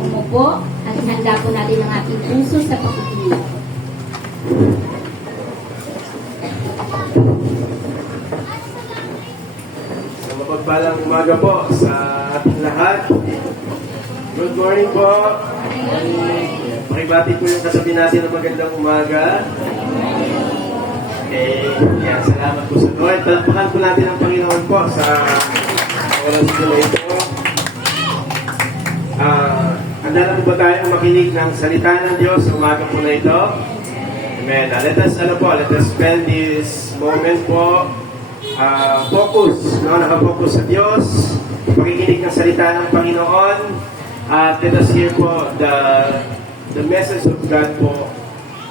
Umupo at ihanda po natin ang ating puso sa pakikinig. Mapagpalang umaga po sa ating lahat. Good morning po. Pakibati po yung kasabi natin ng magandang umaga. Yan, salamat po sa Lord. Palakpakan po natin ang Panginoon po sa oras po na ito. Handa na po ba tayo makinig ng salita ng Diyos sa umaga po na ito? Amen. Let us spend this moment po focus, nakafocus sa Diyos, pakikinig ng salita ng Panginoon, at let us hear po the message of God po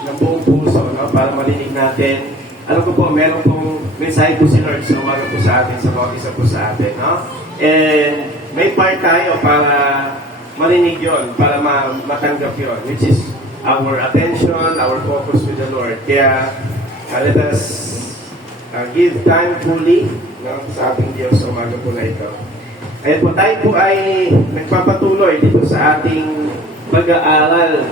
ng buong puso, para marinig natin. Alam ko po, meron pong mensahe po si Lord sa umaga po sa atin, sa bawat isa po sa atin, and may part tayo para marinig yon, para matanggap yon, which is our attention, our focus with the Lord. Kaya let us give time fully sa ating Diyos sa umaga po na ito. Ayan po, tayo po ay nagpapatuloy dito sa ating pag-aaral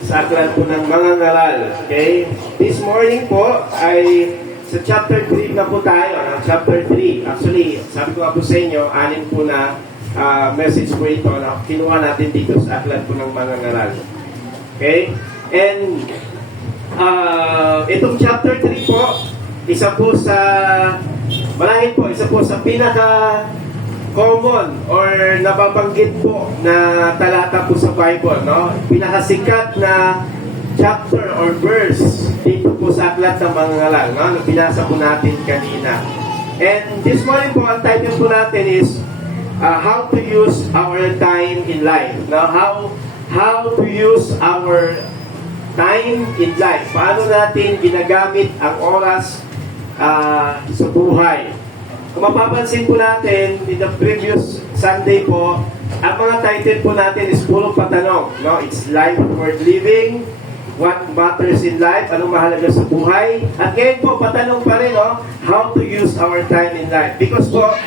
sa aklat po ng mga ngaral. Okay? This morning po ay sa chapter 3 na po tayo. Chapter 3. Actually, sabi ko nga po sa inyo, 6 po na message po ito na kinuha natin dito sa aklat po ng mga ngaral. Okay? And itong chapter 3 po, isa po sa pinaka common or nababanggit po na talata po sa Bible, pinakasikat na chapter or verse dito po sa aklat ng mga ngaral, na binasa po natin kanina. And this morning po, ang title po natin is how to use our time in life. Now, how to use our time in life. Paano natin ginagamit ang oras sa buhay. Kung mapapansin po natin, in the previous Sunday po, ang mga title po natin is puro patanong. It's life worth living, what matters in life, anong mahalaga sa buhay. At ngayon po, patanong pa rin, how to use our time in life. Because po,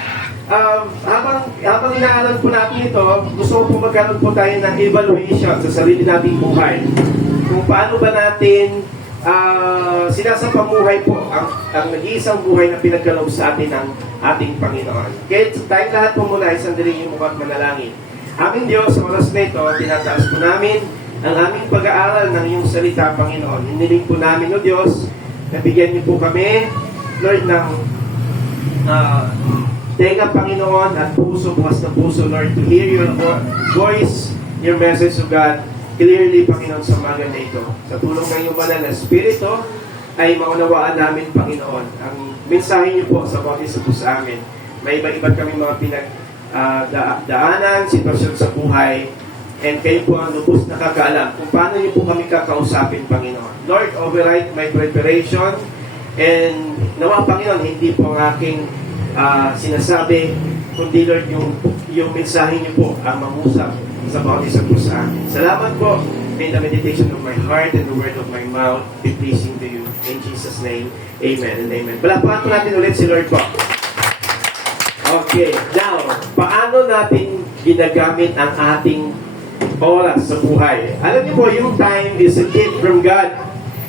habang inaaral po natin ito, gusto ko po magkaroon po tayo ng evaluation sa sarili nating buhay. Kung paano ba natin sinasapamuhay po ang nag-iisang buhay na pinagkaloob sa atin ng ating Panginoon. Kaya tayong lahat po muna ay sandali yung mukha at manalangin. Aming Diyos, sa oras na ito, tinataas po namin ang aming pag-aaral ng iyong salita, Panginoon. Hiniling po namin, O Diyos, na bigyan niyo po kami, Lord, ng tenga, Panginoon, at puso, bukas na puso, Lord, to hear your voice, your message of God, clearly, Panginoon, sa umaga na ito. Sa tulong ng iyong banal na Espiritu, ay maunawaan namin, Panginoon, ang mensahe niyo po sa bawat isa po sa amin. May iba-iba kami mga pinagdaanan, sitwasyon sa buhay, and kayo po ang lubos nakakaalam kung paano niyo po kami kakausapin, Panginoon. Lord, override my preparation, and nawa, Panginoon, hindi po ang aking sinasabi, kundi, Lord, yung mensahe niyo po ang mangusap sa bawat isa po sa amin. Salamat po. May the meditation of my heart and the word of my mouth be pleasing to you. In Jesus' name, amen and amen. Palakpakan po natin ulit si Lord po. Okay, now, paano natin ginagamit ang ating oras sa buhay? Alam niyo po, yung time is a gift from God.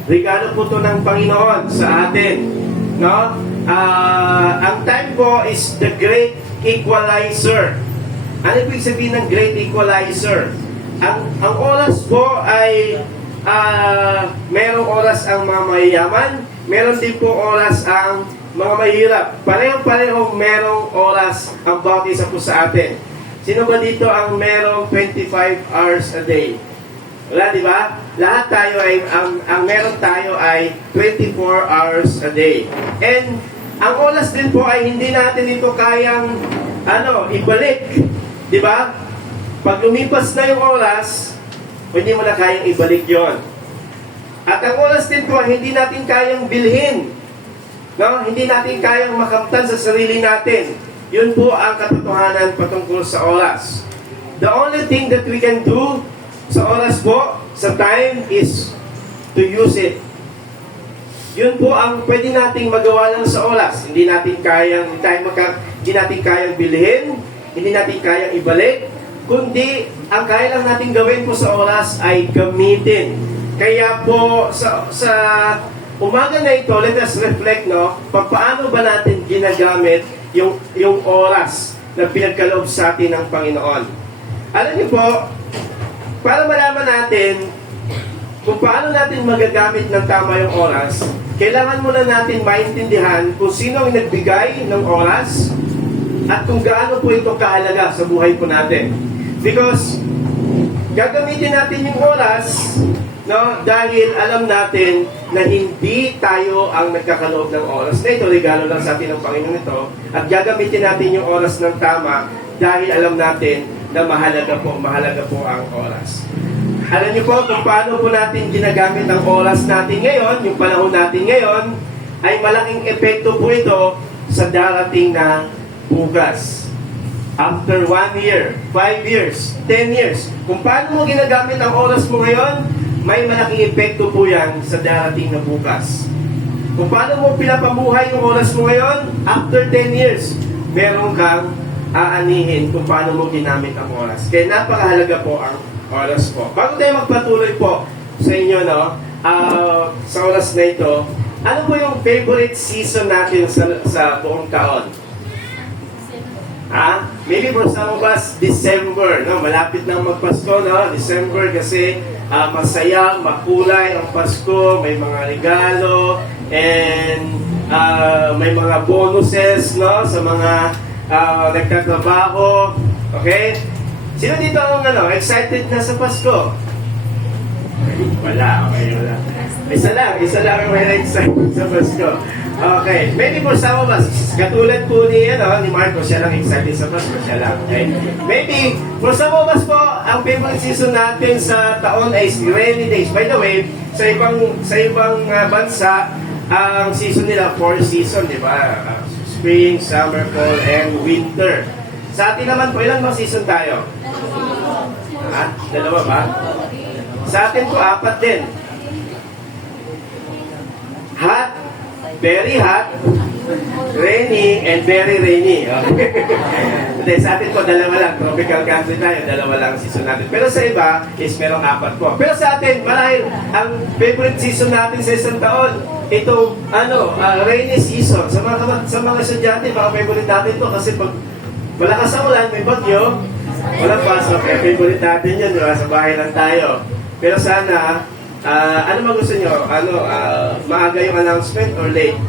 Regalo po ito ng Panginoon sa atin. Ang time po is the great equalizer. Ano ibig sabihin ng great equalizer? Ang oras po ay merong oras ang mga mayayaman, meron din po oras ang mga mahirap. Parehong merong oras ang bawat isa po sa atin. Sino ba dito ang merong 25 hours a day? Wala, di ba? Lahat tayo ay, ang meron tayo ay 24 hours a day. And ang oras din po ay hindi natin ito kayang ibalik. Di ba? Pag lumipas na yung oras, hindi mo na kayang ibalik yon. At ang oras din po, hindi natin kayang bilhin. Hindi natin kayang makamtan sa sarili natin. Yun po ang katotohanan patungkol sa oras. The only thing that we can do sa oras po, sa time, is to use it. Yun po ang pwede nating magawa lang sa oras. Hindi natin kayang bilhin, hindi natin kayang ibalik, kundi ang kaya lang natin gawin po sa oras ay gamitin. Kaya po sa umaga na ito, let us reflect, no? Paano ba natin ginagamit yung oras na pinagkaloob sa atin ng Panginoon? Alam niyo po, para malaman natin kung paano natin magagamit ng tama yung oras, kailangan muna natin maintindihan kung sino ang nagbigay ng oras at kung gaano po ito kahalaga sa buhay po natin. Because gagamitin natin yung oras, no, dahil alam natin na hindi tayo ang nagkakaloob ng oras na ito, regalo lang sa atin ng Panginoon ito, at gagamitin natin yung oras ng tama dahil alam natin na mahalaga po ang oras. Alam niyo po kung paano po natin ginagamit ang oras natin ngayon, yung panahon natin ngayon, ay malaking epekto po ito sa darating na bukas. After 1 year, 5 years, 10 years, kung paano mo ginagamit ang oras mo ngayon, may malaking epekto po yan sa darating na bukas. Kung paano mo pinapamuhay yung oras mo ngayon, after 10 years, meron kang aanihin kung paano mo ginamit ang oras. Kaya napakahalaga po ang oras po. Bago tayo magpatuloy po sa inyo, no, sa oras na ito, ano po yung favorite season natin sa buong taon? Maybe for some of us, December, no? Malapit na magpasko, no? December kasi masaya, makulay ang Pasko, may mga regalo, and may mga bonuses, no? Sa mga nagtatrabaho. Okay? Sino dito ang excited na sa Pasko? Wala. Isa lang ang may excited sa Pasko. Okay, maybe for some of us, katulad po ni Marco, siya lang excited sa Pasko, siya lang. Okay? Maybe, for some of us po, ang favorite season natin sa taon ay rainy days. By the way, sa ibang bansa, ang season nila, 4 season, di ba? Spring, summer, fall, and winter. Sa atin naman po, ilan bang season tayo? Dalawa ba? Sa atin po, 4 din. Hot, very hot, rainy, and very rainy. Okay. Sa atin po, 2 lang. Tropical country tayo, 2 lang ang season natin. Pero sa iba, is merong 4 po. Pero sa atin, marahil, ang favorite season natin sa isang taon, ito, rainy season. Sa mga estudyante, baka favorite natin to kasi pag malakas ang ulan, may bagyo, walang pasok. Kaya favorite natin yun, diba? Sa bahay lang tayo. Pero sana, ano ba gusto nyo? Maaga yung announcement or late?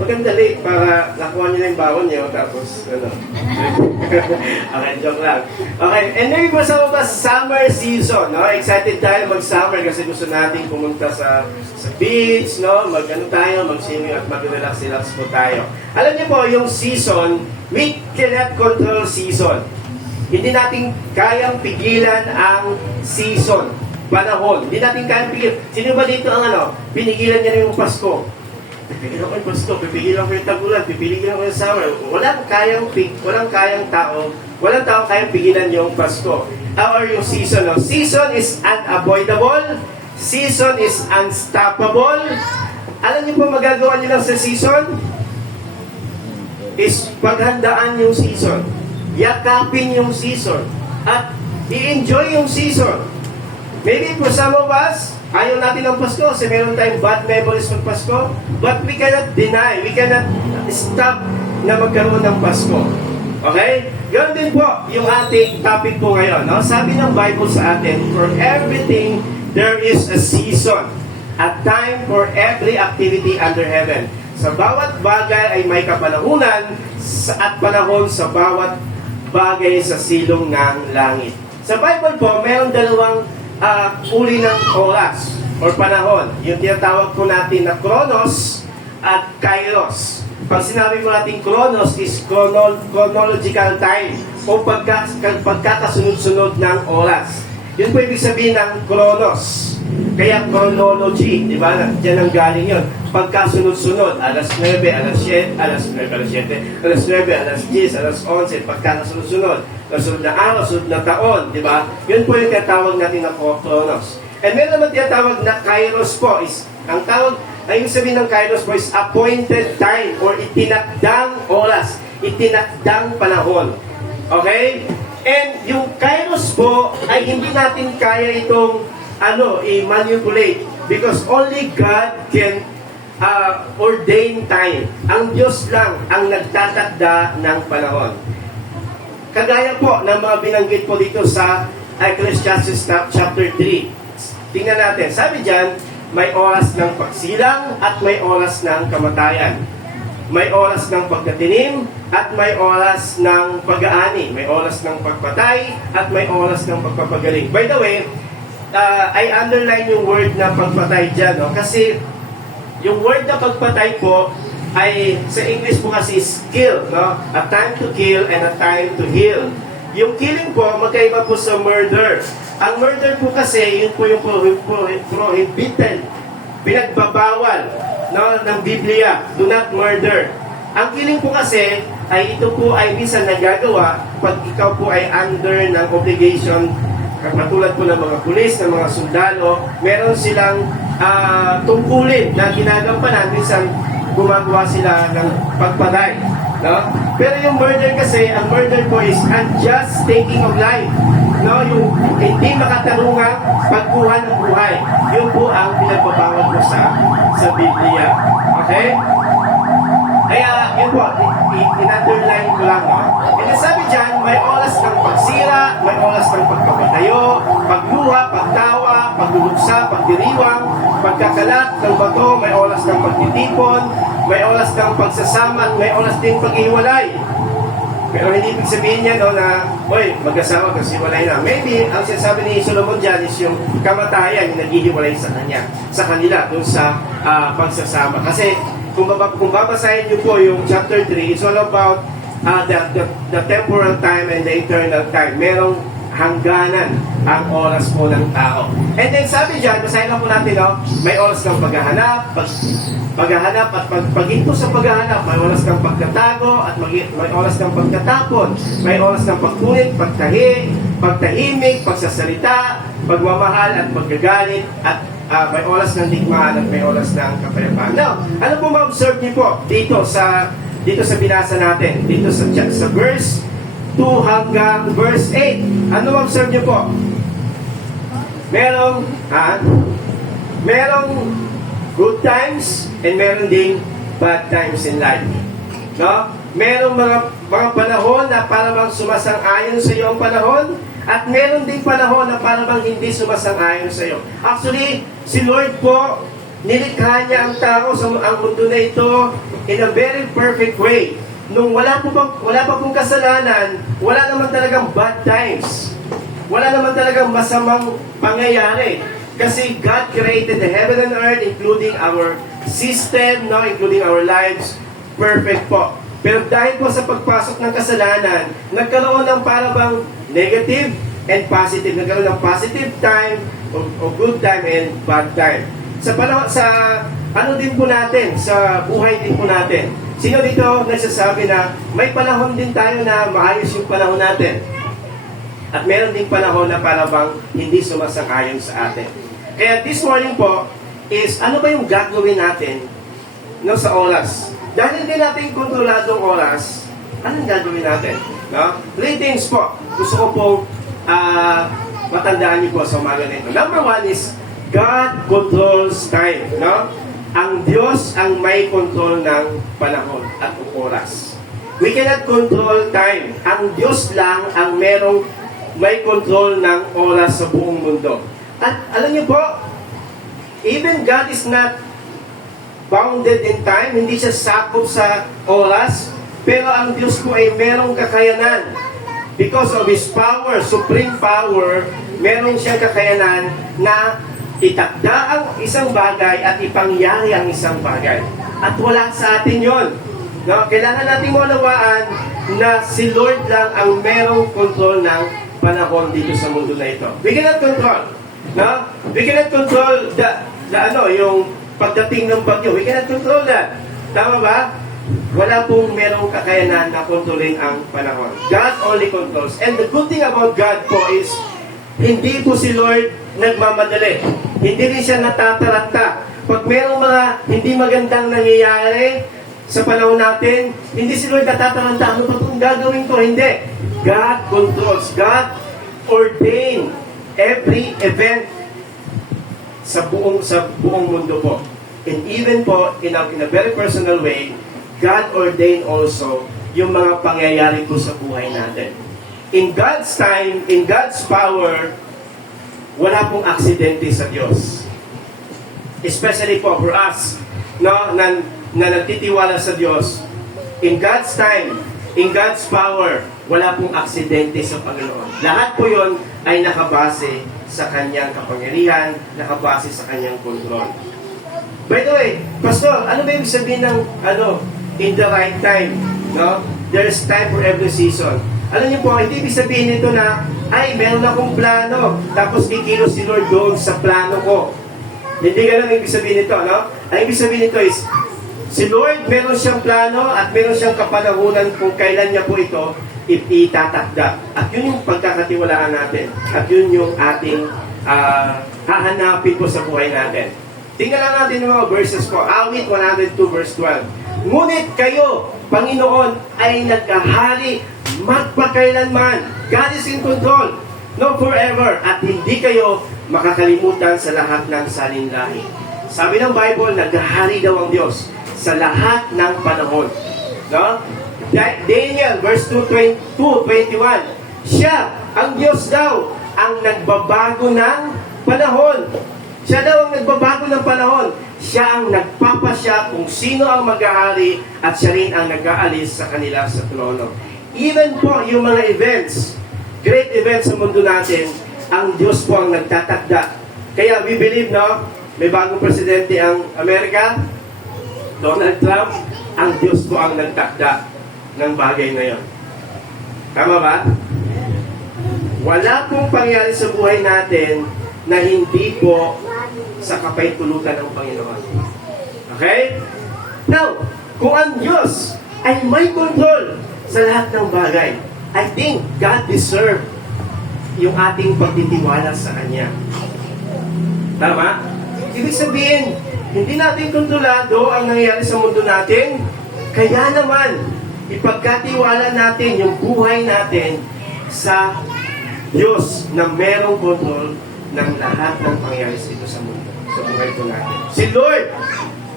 Maganda late para nakuha nyo na yung bawon nyo, tapos, okay, joke lang. Okay, and maybe for some of us, summer season, no? Excited tayo mag-summer kasi gusto natin pumunta sa beach, no? Mag-swimming at mag-relax po tayo. Alam niyo po, yung season, we cannot control season. Hindi natin kayang pigilan ang season, panahon. Hindi natin kayang pigilan. Sino ba dito ang pinigilan niya yung Pasko? Pipigilan ko yung Pasko, pipigilan ko yung Tag-ulan, pipigilan ko yung summer. Walang tao kayang pigilan yung Pasko. Or yung season. No? Season is unavoidable. Season is unstoppable. Alam niyo po magagawa niyo lang sa season? Is paghandaan yung season. Yakapin yung season. At i-enjoy yung season. Maybe for some of us, ayaw natin ng Pasko kasi meron tayong bad memories ng Pasko. But we cannot deny, we cannot stop na magkaroon ng Pasko. Okay? Ganoon din po yung ating topic po ngayon. No? Sabi ng Bible sa atin, for everything, there is a season. A time for every activity under heaven. Sa bawat bagay ay may kapanahunan at panahon sa bawat bagay sa silong ng langit. Sa Bible po, mayroong 2 uri ng oras or panahon. Yung tinatawag po natin na Chronos at Kairos. Pag sinabi po natin Chronos is chronological time o pagkakasunod-sunod ng oras. Yun po ibig sabihin ng Chronos. Kaya chronology, di ba? Diyan ang galing yun. Pagkasunod-sunod, alas 9, alas 7, alas 9, alas 10, alas 11, pagkakasunod-sunod. Sunod na araw, sunod na taon, di ba? Yun po yung tinatawag natin na Chronos. And meron naman tinatawag na Kairos po. Ang tawag, ay yung sabihin ng Kairos po is appointed time or itinakdang oras, itinakdang panahon. Okay? And yung kairos po ay hindi natin kaya itong i-manipulate because only God can ordain time. Ang Diyos lang ang nagtatakda ng panahon. Kagaya po ng mga binanggit po dito sa Ecclesiastes chapter 3. Tingnan natin. Sabi dyan, may oras ng pagsilang at may oras ng kamatayan. May oras ng pagkatinim at may oras ng pag-aani. May oras ng pagpatay at may oras ng pagpapagaling. By the way, I underline yung word na pagpatay dyan, no? Kasi yung word na pagpatay po ay sa English po kasi is kill, no? A time to kill and a time to heal. Yung killing po, magkaiba po sa murder. Ang murder po kasi, yun po yung prohibited, pinagbabawal, no, ng Biblia. Do not murder. Ang killing po kasi, ay ito po ay minsan nagagawa pag ikaw po ay under ng obligation, katulad po ng mga pulis, ng mga sundalo, meron silang tungkulin na ginagampanan, minsan gumagawa sila ng pagpatay. No? Pero yung murder kasi, ang murder po is unjust taking of life. No? Yung hindi makatarungang pagkuha ng buhay. Yun po ang pinagbabawal mo sa Biblia. Okay? Kaya, yun po, in-underline ko lang, no? And sabi dyan, may oras ng pagsira, may oras ng pagpapatayo, pagluha, pagtawa, pagluluksa, pagdiriwang, pagkakalat ng bato, may oras ng pagtitipon, may oras ng pagsasama, at may oras din paghiwalay. Pero hindi ibig sabihin niya, no, na, oy, mag-asawa kasi hiwalay na. Maybe, ang sinasabi ni Solomon dyan is yung kamatayan, yung naghihiwalay sa kanila, dun sa pagsasama. Kasi, kung babasahin niyo po yung chapter 3, it's all about the temporal time and the eternal time. Merong hangganan ang oras po ng tao. And then sabi dyan, basahin lang po natin, no? May oras ng paghahanap, paghahanap at paghinto sa paghahanap, may oras ng pagkatago at may oras ng pagkatapon, may oras ng pagkulit, pagtahimik, pagsasalita, pagmamahal at pagkagalit, at may oras ng digmaan at may oras ng kapayapaan. Now, ano po ma-observe niyo po dito sa binasa natin, dito sa verse 2 hanggang verse 8. Ano ma-observe niyo po? Merong good times and meron ding bad times in life. No? Merong mga panahon na parang sumasang-ayon sa iyo ang panahon, at meron ding panahon na parang hindi sumasang-ayon sa iyo. Actually, si Lord po, nilikha niya ang tao sa ang mundo na ito in a very perfect way. Nung wala pa pong kasalanan, wala naman talagang bad times. Wala naman talagang masamang pangyayari. Kasi God created the heaven and earth, including our system, no, including our lives, perfect po. Pero dahil po sa pagpasok ng kasalanan, nagkaroon ng parang negative and positive. Nagkaroon ng positive time, o good time and bad time. Sa ano din po natin, sa buhay din po natin. Sino dito nagsasabi na may panahon din tayo na maayos yung panahon natin? At meron din panahon na parang hindi sumasang-ayon sa atin. Kaya this morning po is ano ba yung gagawin natin sa oras? Dahil hindi natin kontroladong oras, anong gagawin natin? No? 3 things po. Gusto ko pong matandaan niyo po sa umaga na ito. Number 1 is God controls time. No? Ang Diyos ang may control ng panahon at oras. We cannot control time. Ang Diyos lang ang may control ng oras sa buong mundo. At alam niyo po, even God is not bounded in time, hindi siya sakop sa oras, pero ang Diyos po ay merong kakayanan. Because of His power, supreme power, meron siyang kakayanan na itakda ang isang bagay at ipangyari ang isang bagay. At wala sa atin yon. No? Kailangan natin maunawaan na si Lord lang ang merong control ng panahon dito sa mundo na ito. We cannot control. No? We cannot control yung pagdating ng bagyo. We cannot control that. Tama ba? Wala pong merong kakayanan na kontrolin ang panahon. God only controls. And the good thing about God po is, hindi po si Lord nagmamadali. Hindi rin siya natataranta. Pag merong mga hindi magandang nangyayari sa panahon natin, hindi si Lord natataranta. Ano pa itong gagawin ko? Hindi. God controls. God ordained every event sa buong mundo po. And even po, in a very personal way, God ordained also yung mga pangyayari po sa buhay natin. In God's time, in God's power, wala pong aksidente sa Diyos. Especially po for us, no, na nagtitiwala sa Diyos. In God's time, in God's power, wala pong aksidente sa Panginoon. Lahat po yon ay nakabase sa Kanyang kapangyarihan, nakabase sa Kanyang kontrol. By the way, Pastor, ano ba yung sabihin ng, in the right time? No? There's time for every season. Alam niyo po, hindi ibig sabihin nito na, ay, meron akong plano, tapos kikilos si Lord doon sa plano ko. Hindi ganun ibig sabihin nito, no? Ang ibig sabihin nito is, si Lord, meron siyang plano at meron siyang kapanahunan kung kailan niya po ito itatakda. At yun yung pagkakatiwalaan natin. At yun yung ating hahanapin po sa buhay natin. Tingnan lang natin yung mga verses po. Awit 102 verse 12. Ngunit kayo, Panginoon, ay nagkahari magpakailanman. God is in control. No forever. At hindi kayo makakalimutan sa lahat ng salinlahi. Sabi ng Bible, naghahari daw ang Diyos sa lahat ng panahon. No? Daniel, verse 2:21. Siya, ang Diyos daw, ang nagbabago ng panahon. Siya daw ang nagbabago ng panahon. Siya ang nagpapasya kung sino ang mag-ahari at siya rin ang nag-aalis sa kanila sa trono. Even po yung mga events, great events sa mundo natin, ang Diyos po ang nagtatakda. Kaya we believe, no, may bagong presidente ang Amerika, Donald Trump, ang Diyos po ang nagtakda ng bagay na yon. Tama ba? Wala pong pangyari sa buhay natin na hindi po sa kapahintulutan ng Panginoon. Okay? Now, kung ang Diyos ay may control sa lahat ng bagay, I think God deserves yung ating pagtitiwala sa Kanya. Tama? Ibig sabihin, hindi natin kontrolado ang nangyayari sa mundo natin, kaya naman, ipagkatiwala natin yung buhay natin sa Diyos na merong kontrol ng lahat ng pangyayari dito sa mundo, sa buhay ko natin. Si Lord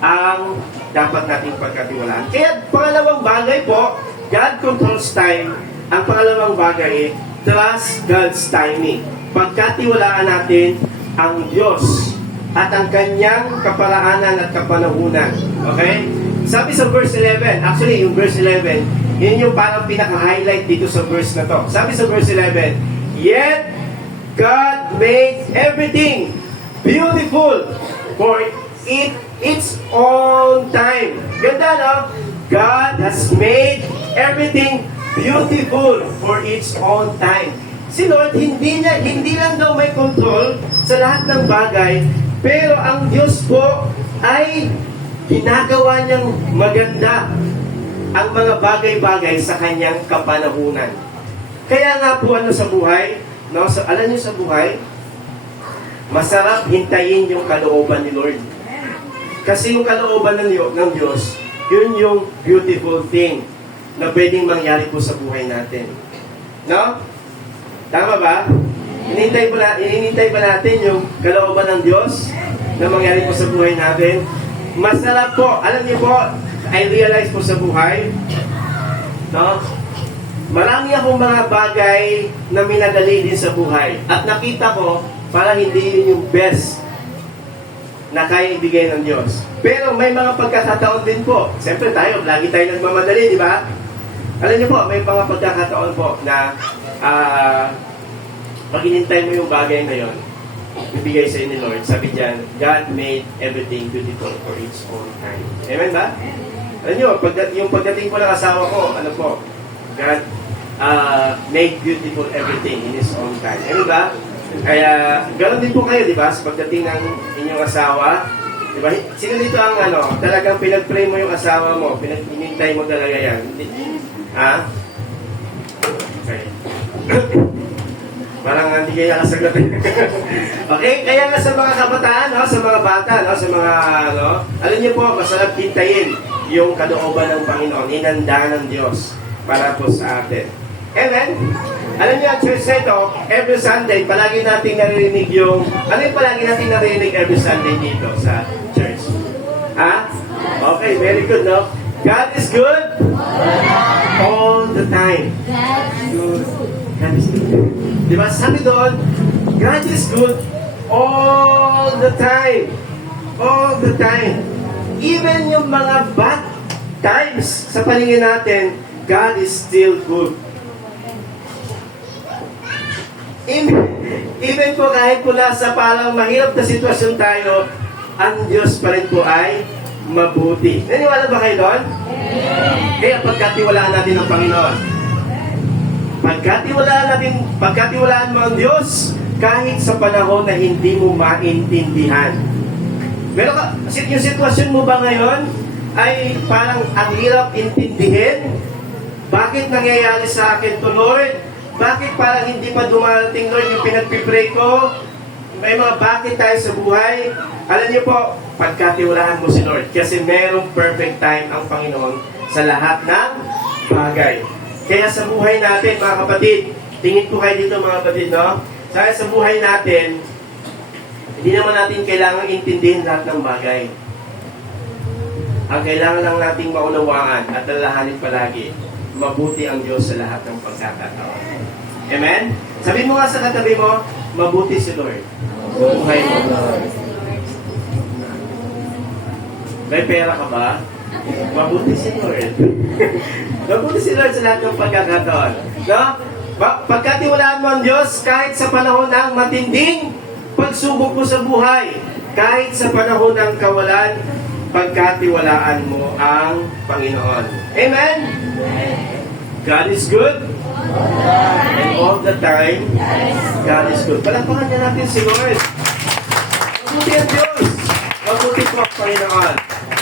ang dapat nating pagkatiwalaan. Kaya pangalawang bagay po, God controls time. Ang pangalawang bagay, trust God's timing. Pagkatiwalaan natin ang Diyos at ang kanyang kaparaanan at kapanahunan. Okay? Sabi sa verse 11, actually yung verse 11, yun yung parang pinaka-highlight dito sa verse na to. Sabi sa verse 11, yet God made everything beautiful for its own time. Ganda, no? God has made everything beautiful for its own time. Si Lord, hindi lang daw may control sa lahat ng bagay, pero ang Diyos po ay ginagawa niyang maganda ang mga bagay-bagay sa kanyang kapanahunan. Kaya nga po sa buhay, no, alam niyo sa buhay, masarap hintayin yung kalooban ni Lord. Kasi yung kalooban ng Diyos, yun yung beautiful thing na pwedeng mangyari po sa buhay natin. No? Tama ba? Inintay ba natin yung kalooban ng Diyos na mangyari po sa buhay natin? Masarap po. Alam niyo po, I realize po sa buhay, no? Marami akong mga bagay na minadali din sa buhay. At nakita ko, parang hindi yun yung best na kaya ibigay ng Diyos. Pero may mga pagkakataon din po. Siyempre tayo, lagi tayo nagmamadali, di ba? Alam niyo po, may mga pagkakataon po na pag inintay mo yung bagay na yon, ibigay sa ni Lord. Sabi diyan, God made everything beautiful for its own time. Amen ba? Alam niyo, yung pagdating ko ng asawa ko, ano po, God made beautiful everything in His own time. Amen ba? Kaya, ganoon din po kayo, di ba? Sa pagdating ng inyong asawa, di ba? Sino dito ang talagang pinag-pray mo yung asawa mo, pinag-inintay mo talaga yan? Ha? Okay. Parang hindi kaya kasagutin. Okay? Kaya nga sa mga kabataan, sa mga bata, sa mga, alam niyo po, masarap hintayin yung kalooban ng Panginoon, inanda ng Diyos para po sa atin. Amen? Alam niyo, ang church na ito, every Sunday, palagi nating naririnig yung, ano yung palagi nating naririnig every Sunday dito sa church? Ha? Okay, very good, no? God is good all the time. God is good. Diba? Sabi doon, God is good all the time. All the time. Even yung mga bad times sa paningin natin, God is still good. Even po kahit po nasa parang mahirap na sitwasyon tayo, ang Diyos pa rin po ay mabuti. Naniwala ba kayo doon? Kaya pagkatiwalaan natin ang Panginoon. Pagkatiwalaan mo ang Diyos, kahit sa panahon na hindi mo maintindihan. Pero yung sitwasyon mo ba ngayon ay parang ang hirap intindihin? Bakit nangyayari sa akin to, Lord? Bakit parang hindi pa dumarating, Lord, yung pinagpipray ko? May mga bakit tayo sa buhay. Alam niyo po, pagkatiwalaan mo si Lord. Kasi merong perfect time ang Panginoon sa lahat ng bagay. Kaya sa buhay natin, mga kapatid, tingin po kayo dito, mga kapatid, no? Sa buhay natin, hindi naman natin kailangan intindihin lahat ng bagay. Ang kailangan lang nating maunawaan at alalahanin palagi, mabuti ang Diyos sa lahat ng pagkakataon. Amen? Sabihin mo nga sa katabi mo, mabuti si Lord. Sa buhay mo. May pera ka ba? Mabuti si Lord. Mabuti si Lord sa lahat ng pagkakataon. No? Pagkatiwalaan mo ang Diyos kahit sa panahon ng matinding pagsubok mo sa buhay, kahit sa panahon ng kawalan, pagkatiwalaan mo ang Panginoon. Amen? God is good. And all the time, God is good. Palakpakan niya natin si Lord. Mabuti ang Diyos. Mabuti po ang Panginoon.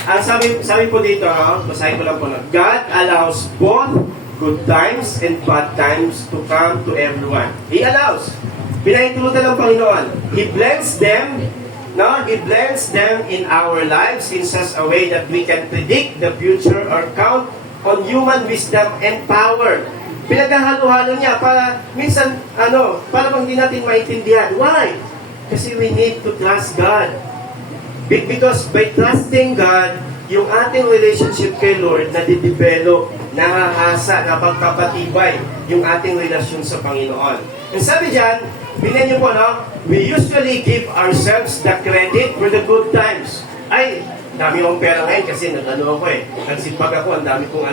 Ang sabi po dito, basahin ko lang po. God allows both good times and bad times to come to everyone. He allows. Pinahintulutan ng Panginoon. He blends them. No, He blends them in our lives in such a way that we can predict the future or count on human wisdom and power. Pinaghahalo-halo niya para minsan, para bang hindi natin maintindihan. Why? Kasi we need to trust God. Because by trusting God, yung ating relationship kay Lord na didevelop, nahahasa, napagpapatibay yung ating relasyon sa Panginoon. And sabi dyan, binan niyo po, no? We usually give ourselves the credit for the good times. Ay, dami akong pera ngayon kasi nag-ano ako nagsipag ako, ang dami kong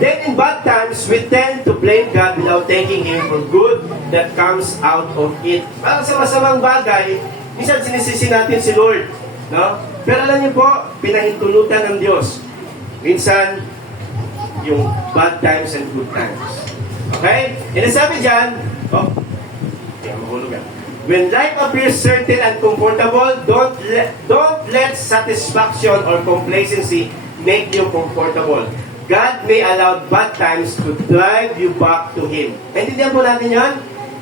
Then in bad times, we tend to blame God without thanking Him for good that comes out of it. Parang sa masamang bagay, minsan sinisisi natin si Lord. No? Pero alam niyo po, pinahintulutan ng Diyos. Minsan, yung bad times and good times. Okay? And sabi dyan, when life appears certain and comfortable, don't let satisfaction or complacency make you comfortable. God may allow bad times to drive you back to Him. Naintindihan po natin yan?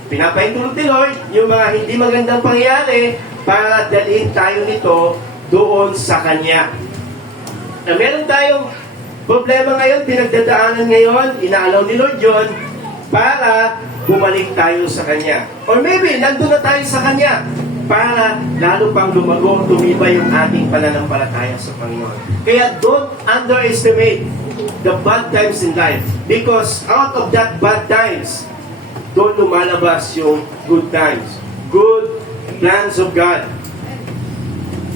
Pinapahintulot ni Lord yung mga hindi magandang pangyayari para dalhin tayo nito doon sa Kanya. Na meron tayong problema ngayon, pinagdadaanan ngayon, inaalaw ni Lord yun para bumalik tayo sa Kanya. Or maybe, nandun na tayo sa Kanya para lalo pang lumago, tumibay yung ating pananampalataya sa Panginoon. Kaya don't underestimate the bad times in life. Because out of that bad times, doon lumalabas yung good times. Good plans of God.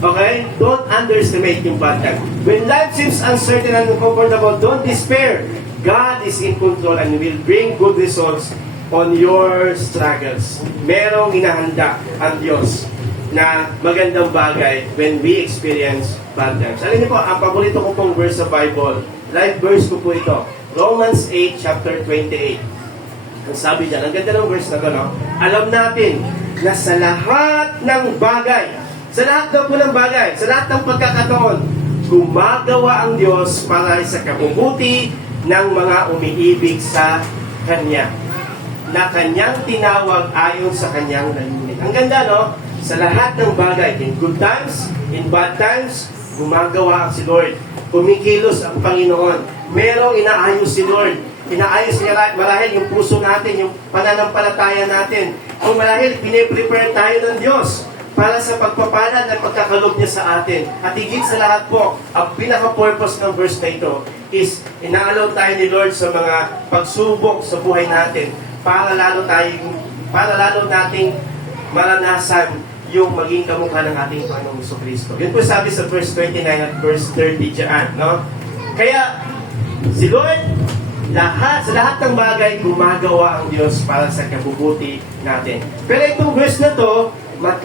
Okay? Don't underestimate yung bad times. When life seems uncertain and uncomfortable, don't despair. God is in control and will bring good results on your struggles. Merong inahanda ang Diyos na magandang bagay when we experience bad times. Alam niyo po, ang paborito ko pong verse sa Bible, life verse ko po ito, Romans 8, chapter 28. Ang sabi dyan, ang ganda ng verse na ito, no? Alam natin na sa lahat ng bagay, sa lahat daw po ng bagay, sa lahat ng pagkakataon, gumagawa ang Diyos para sa kabubuti ng mga umiibig sa Kanya, na Kanyang tinawag ayon sa Kanyang layunin. Ang ganda, no? Sa lahat ng bagay, in good times, in bad times, gumagawa ang si Lord. Kumikilos ang Panginoon. Merong inaayos si Lord. inaayos niya marahil yung puso natin, yung pananampalataya natin. Kung marahil piniprepare tayo ng Diyos para sa pagpapala ng pagkakaloob niya sa atin. At higit sa lahat po, ang pinaka-purpose ng verse na ito is inaalaw tayo ni Lord sa mga pagsubok sa buhay natin para lalo nating maranasan yung maging kamukha ng ating Panginoong Kristo. Yun po sabi sa verse 29 at verse 30 dyan, no? Kaya, si Lord, sa lahat ng bagay, gumagawa ang Diyos para sa kabubuti natin. Pero itong verse na to,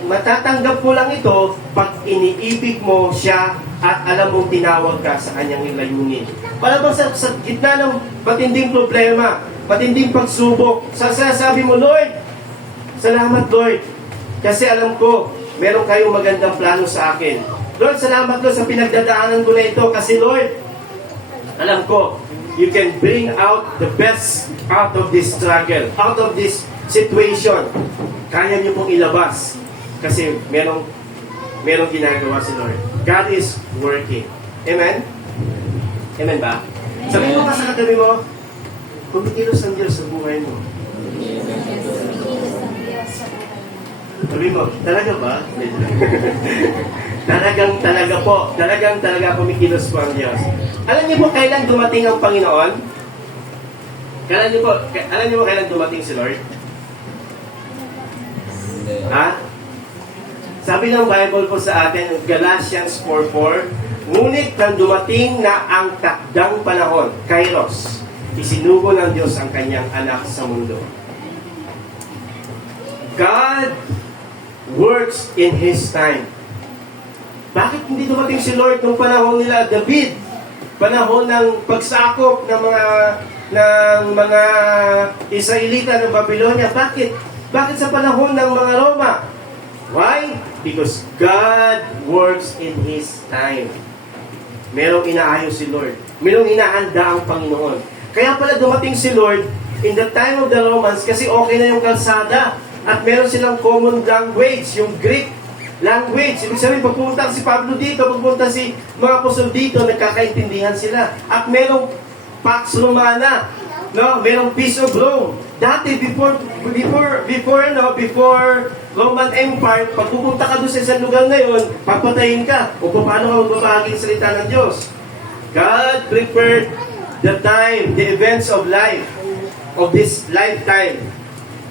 matatanggap mo lang ito pag iniibig mo siya at alam mong tinawag ka sa kanyang layunin. Para bang sa gitna ng matinding problema, matinding pagsubok, sasabi mo, Lord, salamat Lord, kasi alam ko, meron kayong magandang plano sa akin. Lord, salamat Lord sa pinagdadaanan ko na ito, kasi Lord, alam ko, you can bring out the best out of this struggle, out of this situation. Kaya niyo pong ilabas. Kasi merong ginagawa si Lord. God is working. Amen? Amen ba? Sabihin mo ka sa katabi mo, kumikilos ang Diyos sa buhay mo. Sabihin mo, talaga ba? Talagang talaga kumikilos po ang Diyos. Alam niyo po kailan dumating ang Panginoon? Alam niyo po kailan dumating si Lord? Ha? Sabi ng Bible po sa atin, Galatians 4:4, ngunit nang dumating na ang takdang panahon, Kairos, isinugo ng Diyos ang kanyang anak sa mundo. God works in His time. Bakit hindi dumating si Lord nung panahon nila David? Panahon ng pagsakop ng mga Israelita ng Babylonia. Bakit? Bakit sa panahon ng mga Roma? Why? Because God works in His time. Merong inaayos si Lord. Merong inahanda ang Panginoon. Kaya pala dumating si Lord in the time of the Romans kasi okay na yung kalsada. At meron silang common language, yung Greek language. Ibig sabihin, pagpunta si Pablo dito, pagpunta si mga apostol dito, nagkakaintindihan sila. At merong Pax Romana, no? Merong Peace of Rome. Dati, before Roman Empire, pag pupunta ka doon sa isang lugar na yun, papatayin ka. O paano ka magbabahagi ng salita ng Diyos? God prepared the time, the events of life, of this lifetime.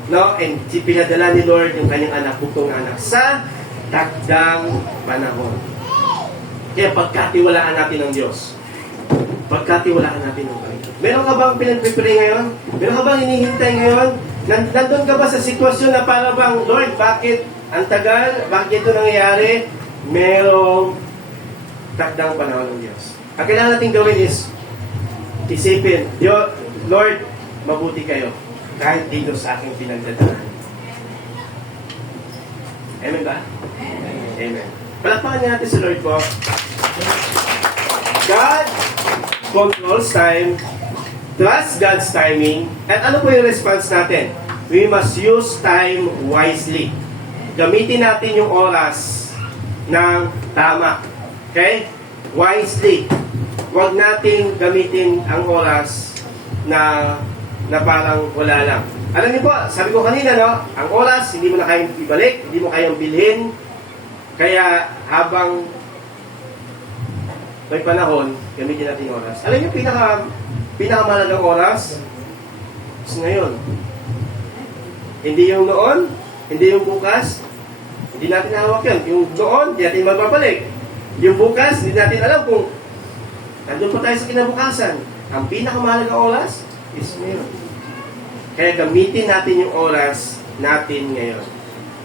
No? And pinadala ni Lord yung kanyang anak, bugtong anak, sa takdang panahon. Kaya pagkatiwalaan natin ng Diyos. Pagkatiwalaan natin ng Panginoon. Meron ka bang pinag-prepare ngayon? Meron ka bang hinihintay ngayon? Nandun ka ba sa sitwasyon na para bang, Lord, bakit ang tagal? Bakit ito nangyayari? Merong takdang panahon ng Diyos. Ang kailangan natin gawin is, isipin, Lord, mabuti kayo. Kahit dito sa aking pinagdadaanan. Amen ba? Amen. Palakpakan niya natin sa Lord po. God controls time. Trust God's timing. At ano po yung response natin? We must use time wisely. Gamitin natin yung oras ng tama. Okay? Wisely. Huwag natin gamitin ang oras na parang wala lang. Alam niyo po, sabi ko kanina, no? Ang oras, hindi mo na kayang ibalik, hindi mo kayang bilhin. Kaya habang may panahon, gamitin natin yung oras. Alam niyo, pinakamalagang oras is ngayon. Hindi yung noon, hindi yung bukas, hindi natin hawak yan. Yung noon, hindi natin magbabalik. Yung bukas, hindi natin alam kung nandun pa tayo sa kinabukasan. Ang pinakamalagang oras is ngayon. Kaya gamitin natin yung oras natin ngayon.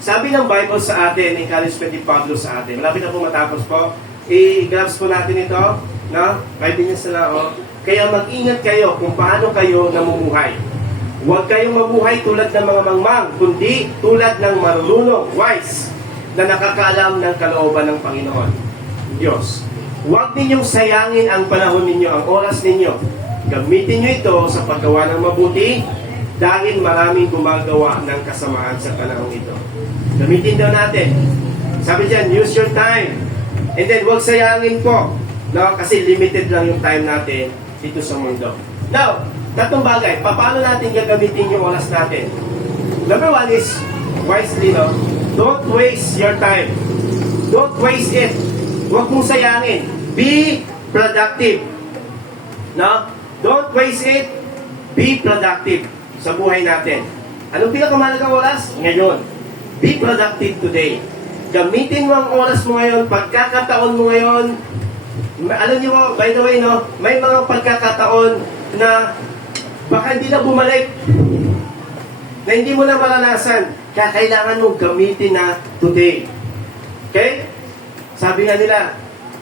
Sabi ng Bible sa atin, encouragement ni Pablo sa atin, malapit na po matapos po, i-grabs po natin ito, no? 5 minutes na lang, oh. Kaya mag-ingat kayo kung paano kayo namumuhay. Huwag kayong mabuhay tulad ng mga mangmang, kundi tulad ng marunong, wise, na nakakaalam ng kalooban ng Panginoon, Diyos. Huwag ninyong sayangin ang panahon ninyo, ang oras ninyo. Gamitin nyo ito sa paggawa ng mabuti dahil maraming gumagawa ng kasamaan sa panahon ito. Gamitin daw natin. Sabi dyan, use your time. And then, huwag sayangin po. No? Kasi limited lang yung time natin dito sa mundo. Now, tatlong bagay. Paano natin gagamitin yung oras natin? Number one is, wisely, no? Don't waste your time. Don't waste it. Huwag mong sayangin. Be productive. No? Don't waste it. Be productive sa buhay natin. Anong pinakamahalagang oras? Ngayon. Be productive today. Gamitin mo ang oras mo ngayon, pagkakataon mo ngayon. Alam niyo mo, by the way, no, may mga pagkakataon na baka hindi na bumalik. Na hindi mo na maranasan. Kaya kailangan mong gamitin na today. Okay? Sabi nga nila,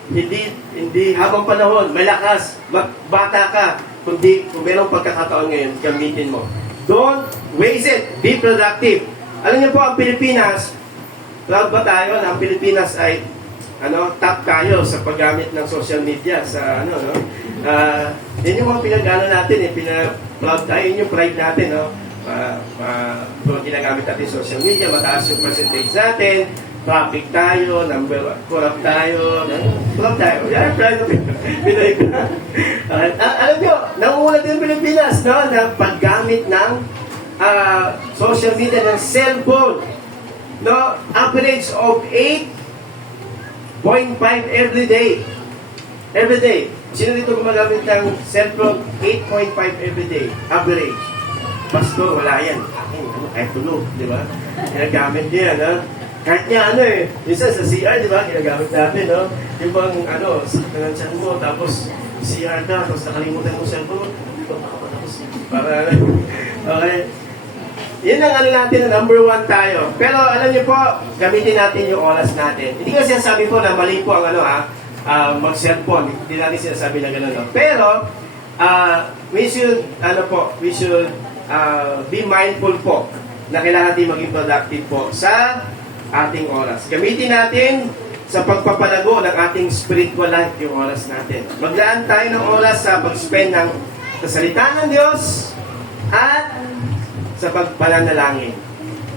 hindi habang panahon, may lakas, bata ka, kundi kung merong pagkakataon ngayon, gamitin mo. Don't waste it. Be productive. Alam niyo po, ang Pilipinas, proud ba tayo na ang Pilipinas ay top tayo sa paggamit ng social media sa yun yung mga pinag-ano natin proud tayo, yun yung pride natin, no? Kung ginagamit natin social media, mataas yung percentage natin, traffic tayo, corrupt tayo, yeah, proud of Pinoy ka. Alam nyo, nangungulat yung Pilipinas, no? Na paggamit ng social media, ng cellphone, no? Average of 8.5 every day. Every day. Sino dito gumagamit ng cellphone? 8.5 every day. Average. Pastor, wala yan. Kahit tulog, di ba? Ginagamit niya, no? Kahit niya, minsan sa CR, di ba? Ginagamit natin, no? Yung bang, sa kanansyan mo, tapos CR ka, tapos nakalimutan mo cellphone, tapos, para, okay. Yun ang natin, na number one tayo. Pero alam niyo po, gamitin natin yung oras natin. Hindi ko sinasabi po na mali po ang mag-cellphone. Hindi natin sinasabi na gano'n. No? Pero, we should be mindful po na kailangan natin maging productive po sa ating oras. Gamitin natin sa pagpapalago ng ating spiritual life yung oras natin. Maglaan tayo ng oras sa pag-spend ng salita ng Diyos at sa pagpananalangin.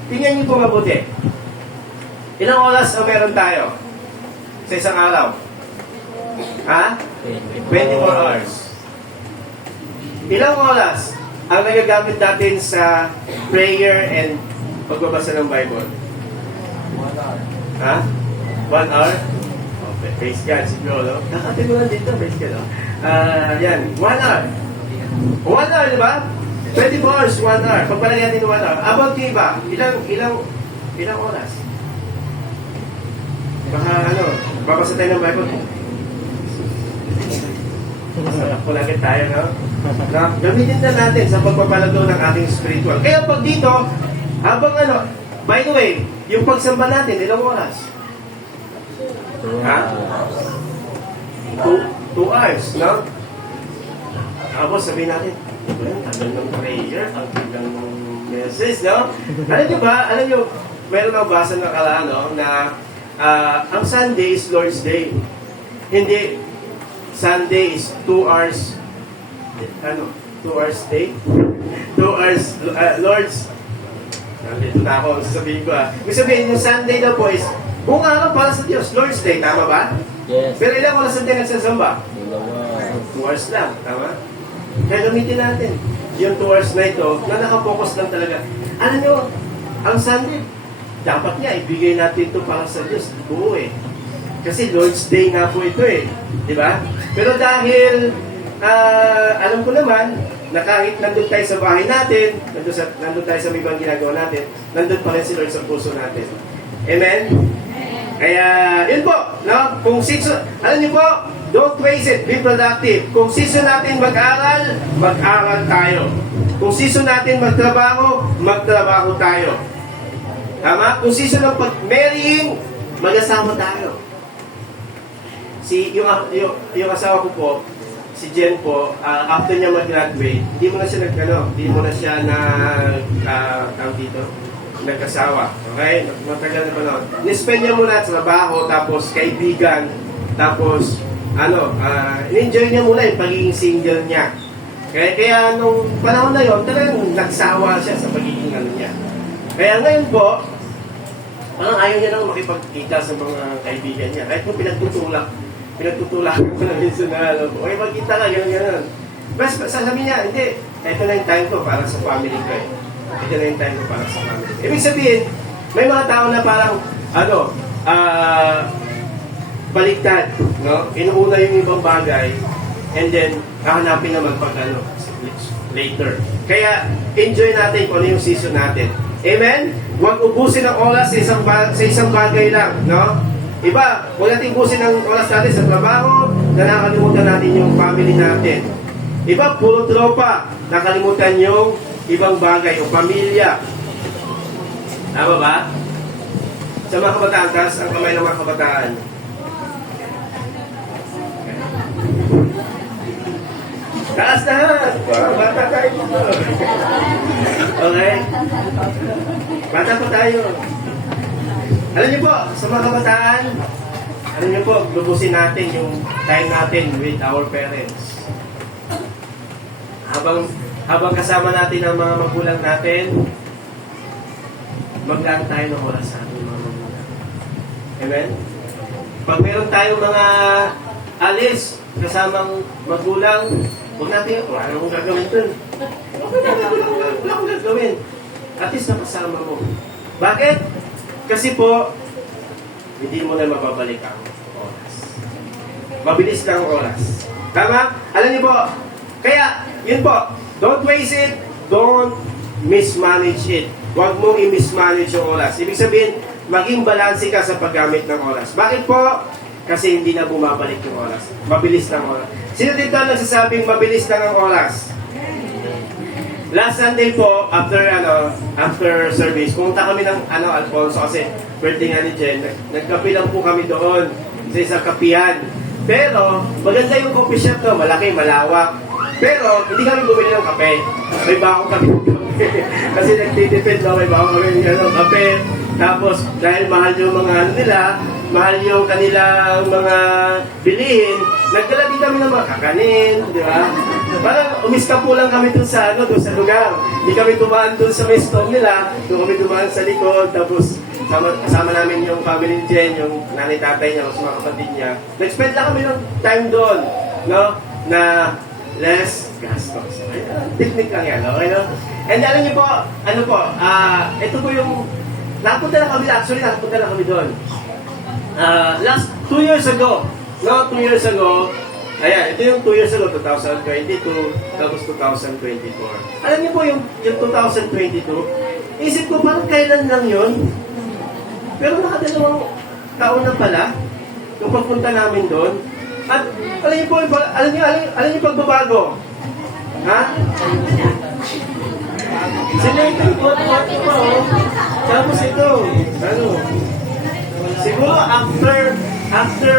Tingnan niyo po mabuti. Ilang oras ang meron tayo sa isang araw? 24 hours. Ilang oras ang nagagamit natin sa prayer and pagbabasa ng Bible? 1 hour. 1 hour? Okay, praise God, siguro, no? Nakatid mo lang dito, praise God, no? Yan, 1 hour. 1 hour, di ba? 24 hours, 1 hour. Pagpalagyan natin 1 hour. About yung iba, ilang oras? Baka babasa tayo ng Bible. Kulagin tayo, no? Gamitin na natin sa pagpapalago ng ating spiritual. Kaya pag dito, habang by the way, yung pagsamba natin, ilang oras? 2 hours, no? Tapos sabihin natin, ang tagal ng prayer, ang tagal ng message, no? Alam nyo, meron akong basa na kalaan, no? Na ang Sunday is Lord's Day. Hindi, Sunday is 2 hours, 2 hours day? 2 hours, Lord's, nandito na ako, sasabihin ko Ibig sabihin, yung Sunday daw po is, buong araw para sa Diyos, Lord's Day, tama ba? Yes. Pero ilang oras ang nagsasamba? 2 2 hours lang, tama? Kaya gamitin natin yung 2 hours na ito na nakapokus lang talaga. Alam nyo, ang Sunday, dapat nga ibigay natin ito para sa Diyos. Buo Kasi Lord's Day nga po ito Di ba? Pero dahil, alam ko naman, na kahit nandun tayo sa bahay natin, nandun tayo sa ibang ginagawa natin, nandun pa rin si Lord sa puso natin. Amen? Kaya, yun po, no? Kung alam niyo po, don't waste it, be productive. Kung season natin mag-aral, mag-aral tayo. Kung season natin magtrabaho, magtrabaho tayo. Tama? Kung season ng pag-marrying, mag-asawa tayo. Yung asawa ko po, si Jen po, after niya mag-graduate, hindi mo na siya nagkasawa. Okay? Matagal na panahon. Nispend niya muna sa trabaho, tapos kaibigan, tapos in-enjoy niya muna yung pagiging single niya. Kaya nung panahon na yon, talagang nagsawa siya sa pagiging niya. Kaya ngayon po, parang ayaw niya nang makipagkita sa mga kaibigan niya. Kahit kung pinagtutulak ko na minsan okay, magkita ka, gano'n. Basta sasabihin niya, hindi, ito na yung time ko para sa family ko eh. Ito na yung time ko para sa family. Ibig sabihin, may mga tao na parang, baliktad, no? Inuuna yung ibang bagay, and then, hahanapin naman pag later. Kaya, enjoy natin kung ano yung season natin. Amen? Huwag ubusin ang oras sa isang bagay lang, no? Iba, huwag natin ubusin ang oras natin sa trabaho, na nakalimutan natin yung family natin. Iba, puro tropa, nakalimutan yung ibang bagay o pamilya. Tama ba? Sa mga kabataan, taas ang kamay ng mga kabataan. Taas na! Bata tayo dito. Okay? Bata pa tayo. Alam niyo po, sa mga kabataan, alam niyo po, lubusin natin yung time natin with our parents. Habang kasama natin ang mga magulang natin, maglaan tayo ng oras sa ating mga magulang. Amen? Pag meron tayong mga alis kasamang magulang, huwag natin, wala akong gagawin dun. Wala akong gagawin. At least nakasama mo. Bakit? Kasi po, hindi mo na mababalik ang oras. Mabilis lang ang oras. Tama? Alam niyo po, kaya, yun po, don't waste it, don't mismanage it. Huwag mong i-mismanage yung oras. Ibig sabihin, maging balanse ka sa paggamit ng oras. Bakit po? Kasi hindi na bumabalik yung oras. Mabilis lang ang oras. Sino dito ang nagsasabing mabilis lang ang oras? Last Sunday po, after service, pumunta kami ng Alfonso kasi birthday nga ni Jen. Nagkape lang po kami doon sa isang kapihan. Pero, maganda yung coffee shop to, malaki, malawak. Pero, hindi kami bumili ng kape. May bako kami ng kape. Kasi nagtitipid na may bako kami ng kape. Tapos, dahil mahal yung mga nila, mahal yung kanilang mga bilihin, nagdala din kami ng mga kakanin, di ba? Parang umiskapo lang kami dun sa lugar. Hindi kami dumaan dun sa may store nila, doon kami dumaan sa likod, tapos kasama namin yung family ni Jen, yung nanay tatay niya, mga kapatid niya. Nag-spend lang kami ng time doon, no? Na less gastos. Technique lang yan, okay, no? And alam niyo po, ito po yung, nakapunta lang kami doon. Last 2 years ago, no? 2 years ago, ayan, ito yung 2 years ago, 2022, tapos 2024. Alam niyo po yung 2022, isip ko parang kailan lang yun. Pero nakadalawang taon na pala, yung pagpunta namin doon. At alam niyo po, alam niyo pagbabago. Ha? Sila yung pagbabago pa, oh. Tapos ito, siguro after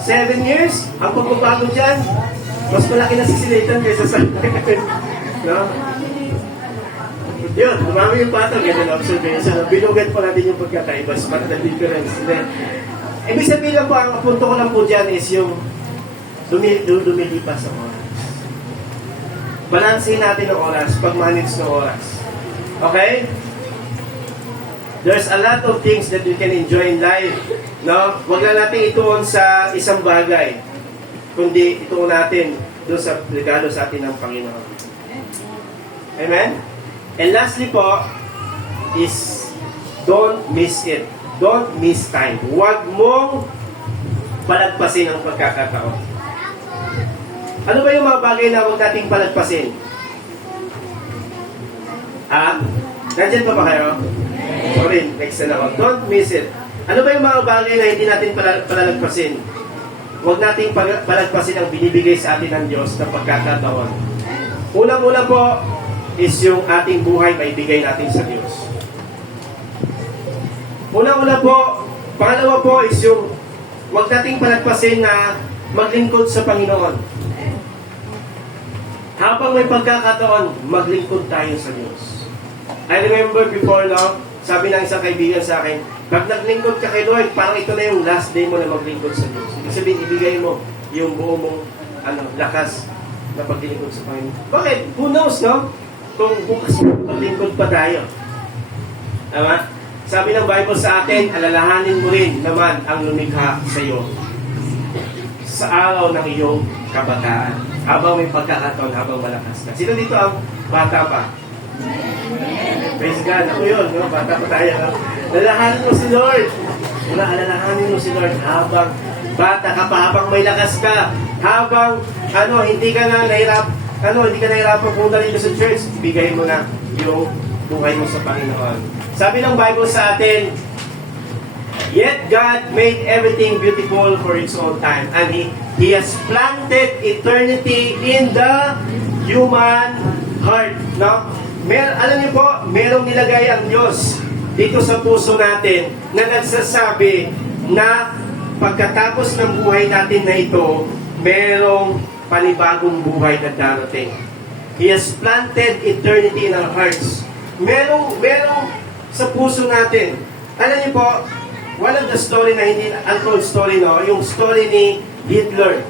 7 years, ang pagbabago dyan, mas malaki na si Silaitan kaysa sa no? Yun, dumami yung patong, ganyan observation. Binugat pa natin yung pagkakaiba, spot the difference. Ibig sabihin lang po, ang punto ko lang po dyan is yung dumilipas ang oras. Balansin natin ang oras, pag-manage ng oras. Okay? There's a lot of things that we can enjoy in life. No? Huwag lang natin ituon sa isang bagay, kundi ituon natin doon sa regalo sa atin ng Panginoon. Amen? And lastly po, is don't miss it. Don't miss time. Huwag mong palagpasin ang pagkakataon. Ano ba yung mga bagay na huwag nating palagpasin? Nandiyan pa ba kayo? Sorry, next na ako. Don't miss it. Ano ba yung mga bagay na hindi natin palalagpasin? Huwag nating palagpasin ang binibigay sa atin ng Diyos na pagkakataon. Unang-una po is yung ating buhay maibigay natin sa Diyos. Unang-una po, pangalawa po is yung huwag nating palagpasin na maglingkod sa Panginoon. Habang may pagkakataon, maglingkod tayo sa Diyos. I remember before, no, sabi ng isang kaibigan sa akin, pag naglingkod ka kay Lord, parang ito na yung last day mo na maglingkod sa Diyos. Ibig sabihin, ibigay mo yung buo mong lakas na paglingkod sa Panginoon. Bakit? Who knows, no? Kung bukas maglingkod pa tayo. Tama? Sabi ng Bible sa atin, alalahanin mo rin naman ang lumikha sa iyo sa araw ng iyong kabataan. Habang may pagkakataon, habang malakas ka. Sino dito ang bata pa? Praise God. Ako yun, no? Bata pa tayo. No? Lalahanin mo si Lord. Lalahanin mo si Lord habang bata ka pa, habang may lakas ka, habang hindi ka na nahirapan pumunta dito sa church, ibigay mo na yung buhay mo sa Panginoon. Sabi ng Bible sa atin, yet God made everything beautiful for its own time, and He has planted eternity in the human heart. No? Alam niyo po, merong nilagay ang Diyos dito sa puso natin na nagsasabi na pagkatapos ng buhay natin na ito, merong panibagong buhay na darating. He has planted eternity in our hearts. Merong sa puso natin. Alam niyo po, one of the story na hindi untold story, no? Yung story ni Hitler.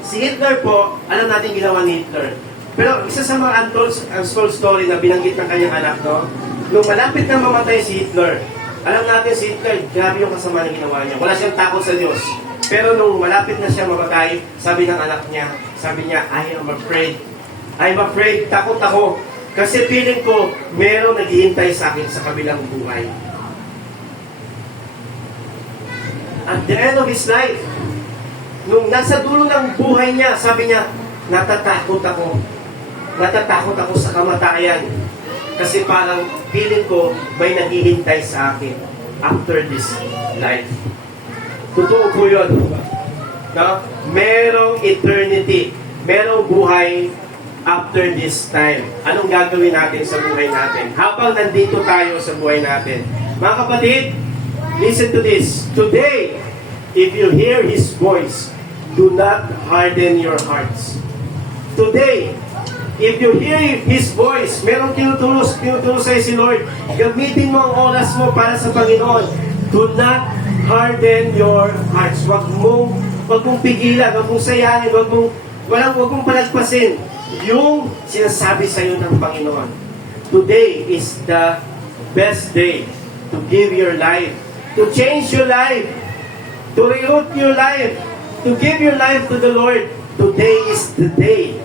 Si Hitler po, alam natin ginawa ni Hitler. Pero isa sa mga untold story na binanggit ng kanyang anak, no? Nung malapit na mamatay si Hitler, alam natin si Hitler, grabe yung kasama na ginawa niya. Wala siyang takot sa Diyos. Pero nung malapit na siya mamatay, sabi ng anak niya, I am afraid. I'm afraid, takot ako. Kasi feeling ko, meron naghihintay sa akin sa kabilang buhay. At the end of his life, nung nasa dulo ng buhay niya, sabi niya, natatakot ako. Natatakot ako sa kamatayan. Kasi parang feeling ko may naghihintay sa akin after this life. Totoo po yun. No? Merong eternity. Merong buhay after this time. Anong gagawin natin sa buhay natin? Habang nandito tayo sa buhay natin. Mga kapatid, listen to this. Today, if you hear His voice, do not harden your hearts. Today, if you hear His voice, merong tinuturo sa'yo si Lord, gamitin mo ang oras mo para sa Panginoon. Do not harden your hearts. Wag mong pigilan, wag mong sayangin, wag mong palagpasin yung sinasabi sa'yo ng Panginoon. Today is the best day to give your life, to change your life, to reroute your life, to give your life to the Lord. Today is the day.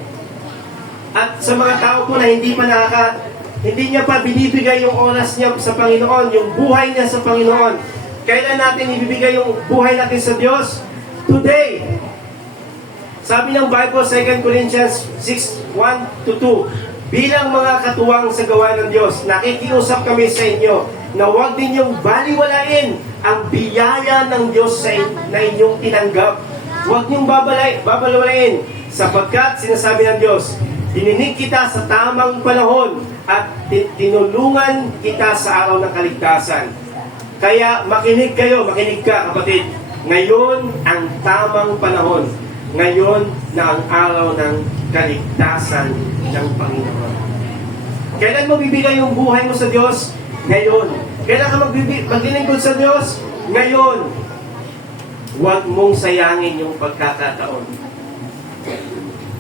At sa mga tao po na hindi niya pa binibigay yung oras niya sa Panginoon, yung buhay niya sa Panginoon, kailan natin ibibigay yung buhay natin sa Diyos? Today. Sabi ng Bible, 2 Corinthians 6:1-2, bilang mga katuwang sa gawa ng Diyos, nakikiusap kami sa inyo na huwag ninyong baliwalain ang biyaya ng Diyos na inyong tinanggap. Huwag niyong babaliwalain sapagkat sinasabi ng Diyos, dininig kita sa tamang panahon at tinulungan kita sa araw ng kaligtasan. Kaya makinig ka kapatid. Ngayon ang tamang panahon. Ngayon na ang araw ng kaligtasan ng Panginoon. Kailan mo bibigay yung buhay mo sa Diyos? Ngayon. Kailan ka maglilingkod sa Diyos? Ngayon. Huwag mong sayangin yung pagkakataon.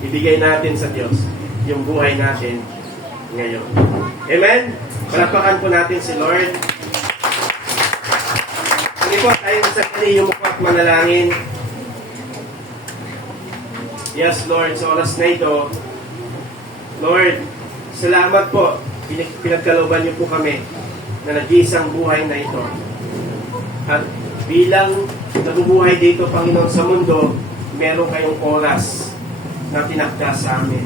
Ibigay natin sa Diyos yung buhay natin ngayon. Amen? Palapakan po natin si Lord. Hindi po tayo sa kaniyong mukha at manalangin. Yes, Lord, sa oras na ito, Lord, salamat po. Pinagkalooban niyo po kami na nag-iisang buhay na ito. At bilang nabubuhay dito, Panginoon, sa mundo, meron kayong oras na tinakda sa amin.